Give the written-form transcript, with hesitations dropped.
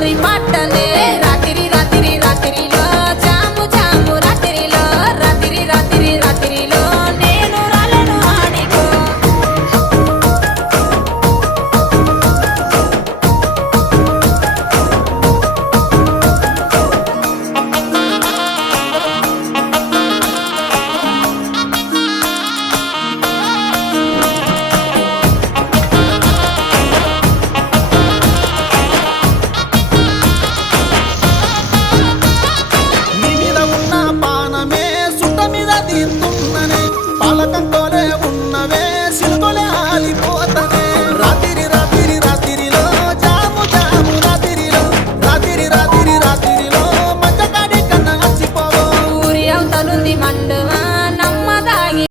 జారి పట్టనే రాత్రి రాత్రి రాత్రిలో జాము జాము రాత్రిలో రాత్రి రాత్రి రాత్రిలో నేను రాలను ఆడికో నీ మీద ఉన్న పానమే సుట్ట మీద తీస్తున్ననే పాలకంతో